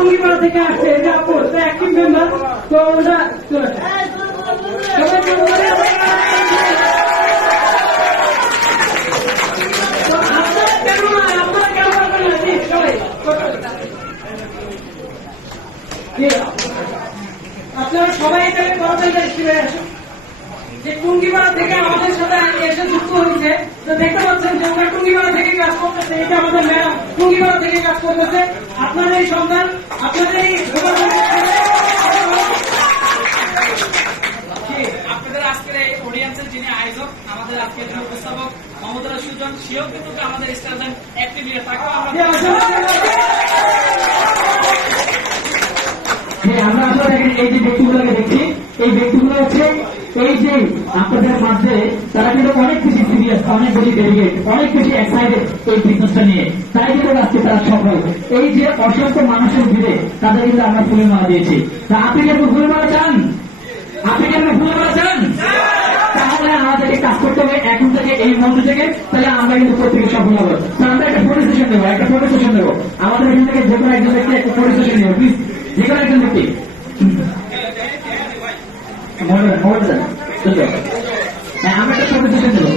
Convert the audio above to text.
টুঙ্গিপাড়া থেকে আসছে, এটা আপু অ্যাক্টিভ মেম্বার। তো ওটা আপনারা সবাই এখানে তাড়াতাড়ি আসুন। যে টুঙ্গিপাড়া থেকে আমাদের সাথে এসে যুক্ত হয়েছে, তো দেখতে পাচ্ছেন যে আমরা টুঙ্গিপাড়া থেকে কাজ করতেছে। এটা আমাদের ম্যাডাম টুঙ্গিপাড়া থেকে কাজ করতেছে। আপনাদের এই সন্তান, আপনাদের এই আপনাদের আজকের এই অডিয়েন্সের যিনি আয়োজক, আমাদের আজকের উপস্থাপক মমতা সুজন, সেও কিন্তু আমাদের স্টারডেন্ট অ্যাক্টিভিটি, তাকেও আমরা আসলে এই যে ব্যক্তিগুলোকে দেখছি, এই ব্যক্তিগুলো হচ্ছে এই যে আপনাদের মাঝে তারা কিন্তু অনেক বেশি সিরিয়াস, অনেক বেশি ডেডিকেট, অনেক বেশি এক্সাইটেড এই বিজনেসটা নিয়ে। তাই কিন্তু আজকে তারা সফল। এই যে অসংখ্য মানুষের ভিড়ে তাদের কিন্তু আমরা ফুলের মালা দিয়েছি। তা আপনি কি ফুলের মালা চান? আপনি কি ফুলের মালা চান? তাহলে আমাদেরকে কাজ করতে হবে এখন থেকে, এই মঞ্চ থেকে। তাহলে আমরা কিন্তু প্রত্যেকে সফল হবো। আমরা একটা ফটো সেশন দেবো, একটা ফটো সেশন দেবো। আমাদের এখান থেকে যে কোনো একজন ব্যক্তি একটা ফটো সেশন দেবো, প্লিজ। যে কোনো একজন ব্যক্তি আমরা একটা ফটো সেশন দেবো।